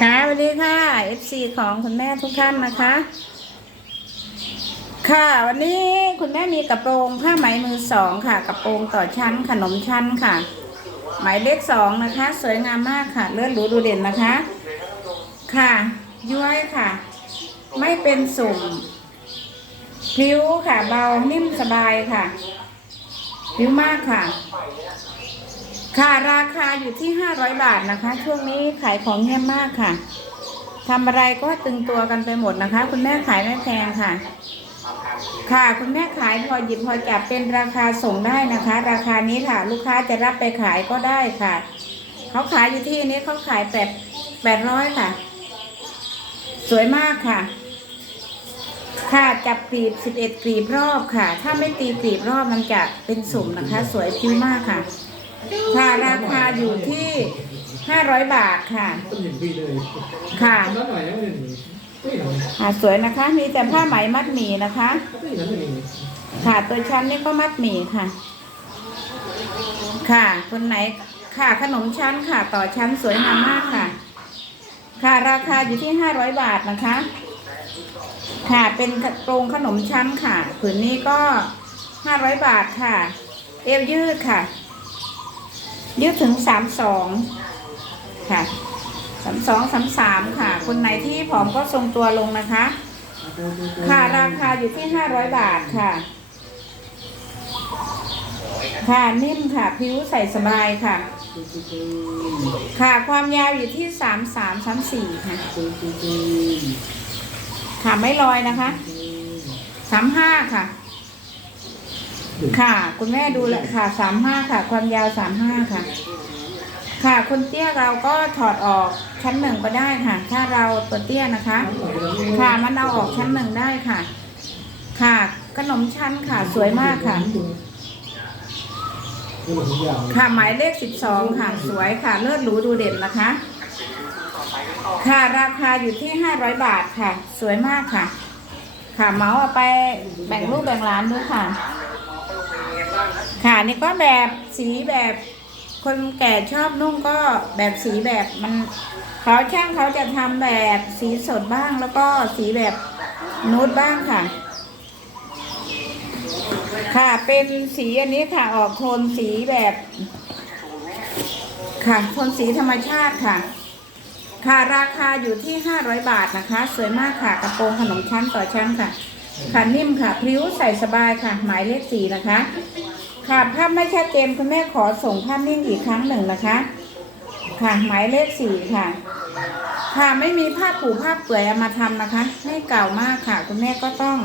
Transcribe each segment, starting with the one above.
ค่ะสวัสดีค่ะ FC ของคุณแม่ทุกท่านนะคะ ค่ะวันนี้คุณแม่มีกระโปรงผ้าไหมมือสองค่ะ กระโปรงต่อชั้นขนมชั้นค่ะ หมายเลขสองนะคะ สวยงามมากค่ะเลือดหรูดูเด่นนะคะ ค่ะ ย้วยค่ะ ไม่เป็นสุ่มพิ้วค่ะเบานิ่มสบายค่ะพิ้วมากค่ะ ค่ะราคาอยู่ที่500บาทนะคะ ช่วงนี้ขายของเงียบมากค่ะทำอะไรก็ตึงตัวกันไปหมดนะคะ คุณแม่ขายไม่แพงค่ะ ค่ะคุณแม่ขายพอหยิบพอจับเป็นราคาส่งได้นะคะ ราคานี้ค่ะ ลูกค้าจะรับไปขายก็ได้ค่ะ เขาขายอยู่ที่นี้เขาขายแปดแปดร้อยค่ะ สวยมากค่ะ ค่ะจับกรีบสิบเอ็ดกรีบรอบค่ะ ถ้าไม่ตีกรีบรอบมันจะเป็นสุ่มนะคะ สวยพิ้วมากค่ะ ค่ะราคาอยู่ที่ห้าร้อยบาทค่ะ ต้นหนึ่งปีเลยค่ะน้อยหน่อยนะหนึ่งไม่หน่อยค่ะสวยนะคะ มีแต่ผ้าไหมมัดหมี่นะคะไม่หน่อยหนึ่งค่ะตัวชั้นนี่ก็มัดหมี่ค่ะ ค่ะคนไหนค่ะขนมชั้นค่ะ ต่อชั้นสวยงามมากค่ะ ค่ะราคาอยู่ที่ห้าร้อยบาทนะคะ ค่ะเป็นกระโปรงขนมชั้นค่ะ ผืนนี้ก็ห้าร้อยบาทค่ะ เอวยืดค่ะ ยืดถึงสามสองค่ะสามสองสามสามค่ะ คนไหนที่ผอมก็ทรงตัวลงนะคะ ค่ะราคาอยู่ที่ห้าร้อยบาทค่ะ ค่ะนิ่มค่ะผิวใสสบายค่ะ ค่ะความยาวอยู่ที่สามสามสามสี่ค่ะค่ะไม่ลอยนะคะสามห้าค่ะ ค่ะ คุณแม่ดูแลค่ะสามห้าค่ะ ความยาวสามห้าค่ะ ค่ะคนเตี้ยเราก็ถอดออกชั้นหนึ่งก็ได้ค่ะ ถ้าเราตัวเตี้ยนะคะ ค่ะมันเอาออกชั้นหนึ่งได้ค่ะ ค่ะขนมชั้นค่ะ สวยมากค่ะ ค่ะหมายเลขสิบสองค่ะ สวยค่ะ เลิศหรูดูเด่นนะคะ ค่ะราคาอยู่ที่ห้าร้อยบาทค่ะ สวยมากค่ะ ค่ะเมาส์เอาไปแบ่งลูกแบ่งร้านด้วยค่ะ ค่ะนี่ก็แบบสีแบบคนแก่ชอบนุ่งก็แบบสีแบบมันเขาช่างเขาจะทำแบบสีสดบ้างแล้วก็สีแบบนูดบ้างค่ะ ค่ะเป็นสีอันนี้ค่ะออกโทนสีแบบ ค่ะโทนสีธรรมชาติค่ะ ค่ะราคาอยู่ที่500บาทนะคะ สวยมากค่ะกระโปรงขนมชั้นต่อชั้นค่ะ ค่ะนิ่มค่ะพริ้วใส่สบายค่ะ หมายเลขสี่นะคะ ค่ะภาพไม่ชัดเจนคุณแม่ขอส่งภาพนิ่งอีกครั้งหนึ่งนะคะ ค่ะหมายเลขสี่ค่ะ ค่ะไม่มีผ้าผูผ้าเปื่อยเอามาทำนะคะ ไม่เก่ามากค่ะ คุณแม่ก็ต้อง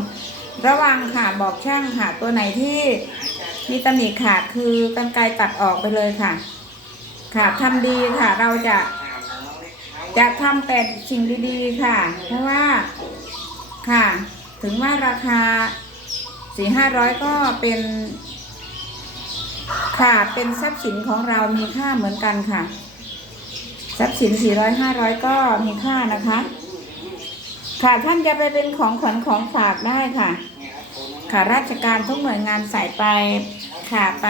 ระวังค่ะบอกช่างค่ะ ตัวไหนที่มีตำหนิขาดคือกรรไกรตัดออกไปเลยค่ะ ค่ะทำดีค่ะ เราจะ จะทำแต่สิ่งดีๆค่ะ เพราะว่าค่ะ ถึงว่าราคาสี่ห้าร้อยก็เป็น ค่ะ เป็นทรัพย์สินของเรามีค่าเหมือนกันค่ะ ทรัพย์สินสี่ร้อยห้าร้อยก็มีค่านะคะ ค่ะท่านจะไปเป็นของขวัญของฝากได้ค่ะ ค่ะราชการทุกหน่วยงานใส่ไปค่ะไป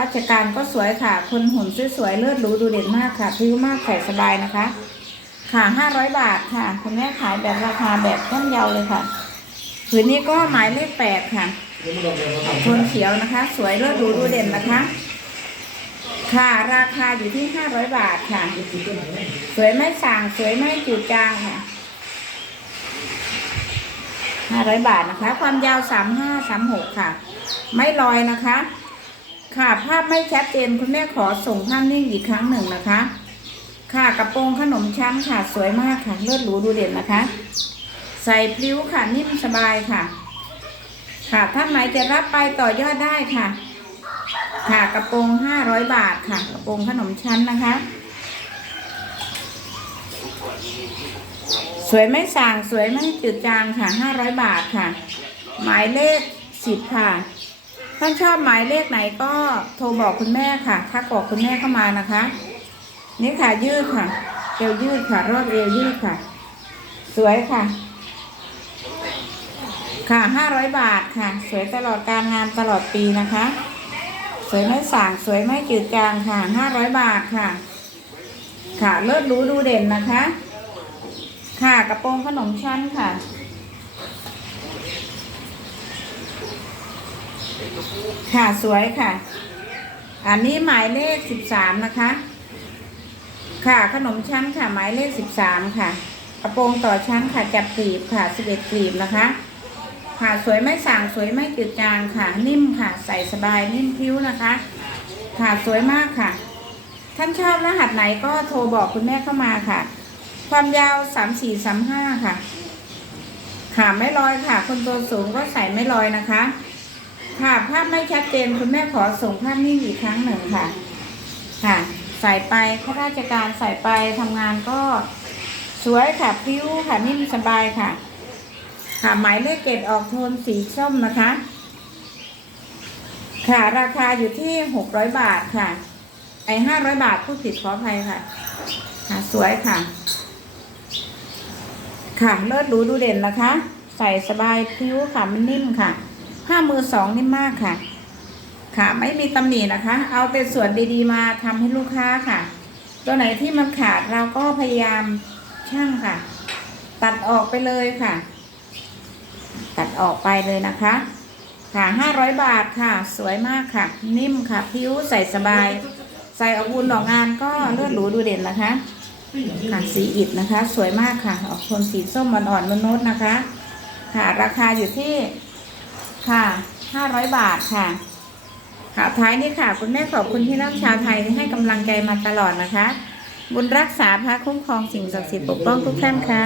ราชการก็สวยค่ะคนหุ่นสวยๆเลือดรู้ดูเด่นมากค่ะพิ้วมากใส่สบายนะคะ ค่ะห้าร้อยบาทค่ะคุณแม่ขายแบบราคาแบบต้นเยาเลยค่ะผืนนี้ก็หมายเลขแปดค่ะ โทนเขียวนะคะ สวยเลือดหรูดูเด่นนะคะ ค่ะราคาอยู่ที่ห้าร้อยบาทค่ะ สวยไม่ส่างสวยไม่จืดจางค่ะห้าร้อยบาทนะคะ ความยาวสามห้าสามหกค่ะ ไม่ลอยนะคะ ค่ะภาพไม่ชัดเจนคุณแม่ขอส่งภาพนิ่งอีกครั้งหนึ่งนะคะ ค่ะกระโปรงขนมชั้นค่ะ สวยมากค่ะเลือดหรูดูเด่นนะคะ ใส่พลิ้วค่ะนิ่มสบายค่ะ ค่ะท่านไหนจะรับไปต่อยอดได้ค่ะ ค่ะกระโปรงห้าร้อยบาทค่ะ กระโปรงขนมชั้นนะคะ สวยไม่สางสวยไม่จืดจางค่ะห้าร้อยบาทค่ะ หมายเลขสิบค่ะท่านชอบหมายเลขไหนก็โทรบอกคุณแม่ค่ะทักบอกคุณแม่เข้ามานะคะ นี่ค่ะยืดค่ะเอวยืดค่ะรอบเอวยืดค่ะ สวยค่ะ ค่ะห้าร้อยบาทค่ะ สวยตลอดการงานตลอดปีนะคะ สวยไม่สางสวยไม่จืดจางค่ะห้าร้อยบาทค่ะ ค่ะเลิศรู้ดูเด่นนะคะ ค่ะกระโปรงขนมชั้นค่ะค่ะสวยค่ะ อันนี้หมายเลขสิบสามนะคะ ค่ะขนมชั้นค่ะหมายเลขสิบสามค่ะกระโปรงต่อชั้นค่ะจับกลีบค่ะสิบเอ็ดกลีบนะคะ ค่ะสวยไม่สั่งสวยไม่จืดจางค่ะ นิ่มค่ะ ใส่สบายนิ่มพิ้วนะคะ ค่ะสวยมากค่ะ ท่านชอบรหัสไหนก็โทรบอกคุณแม่เข้ามาค่ะ ความยาวสามสี่สามห้าค่ะ ค่ะไม่ลอยค่ะ คนตัวสูงก็ใส่ไม่ลอยนะคะ ค่ะภาพไม่ชัดเจนคุณแม่ขอส่งภาพนิ่งอีกครั้งหนึ่งค่ะ ค่ะ ใส่ไปข้าราชการใส่ไปทำงานก็สวยค่ะพิ้วค่ะนิ่มสบายค่ะ ค่ะหมายเลขเกตออกโทนสีส้มนะคะ ค่ะราคาอยู่ที่หกร้อยบาทค่ะ ไอห้าร้อยบาทผู้ผิดขออภัยค่ะ ค่ะสวยค่ะ ค่ะเลิศหรูดูเด่นนะคะ ใส่สบายพิ้วค่ะมันนิ่มค่ะผ้ามือสองนิ่มมากค่ะ ค่ะไม่มีตำหนินะคะ เอาแต่ส่วนดีๆ มาทำให้ลูกค้าค่ะ ตัวไหนที่มันขาดเราก็พยายามช่างค่ะ ตัดออกไปเลยค่ะ ตัดออกไปเลยนะคะ ค่ะห้าร้อยบาทค่ะ สวยมากค่ะ นิ่มค่ะพิ้วใส่สบาย ใส่อาวุธดอกงานก็เลือดหรูดูเด่นนะคะค่ะสีอิฐนะคะ สวยมากค่ะ ออกโทนสีส้มอ่อนๆนุ่นๆนะคะ ค่ะ ราคาอยู่ที่ค่ะห้าร้อยบาทค่ะค่ะท้ายนี้ค่ะ คุณแม่ขอบคุณที่รักชาวไทยที่ให้กำลังใจมาตลอดนะคะ บุญรักษาพระคุ้มครองสิ่งศักดิ์สิทธิ์ปกป้องทุกท่านค่ะ